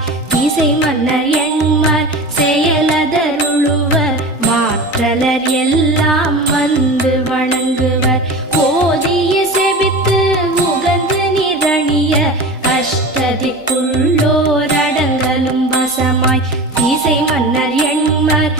வசமாய் இசை மன்னர் எண்மர் செயலதருளுவர் மாற்றலர் எல்லாம் வந்து வணங்குவர் ஓதிய செபித்து உகந்து நிரணிய அஷ்டதிக்குள்ளோர் அடங்கலும் வசமாய் இசை மன்னர் எண்மர்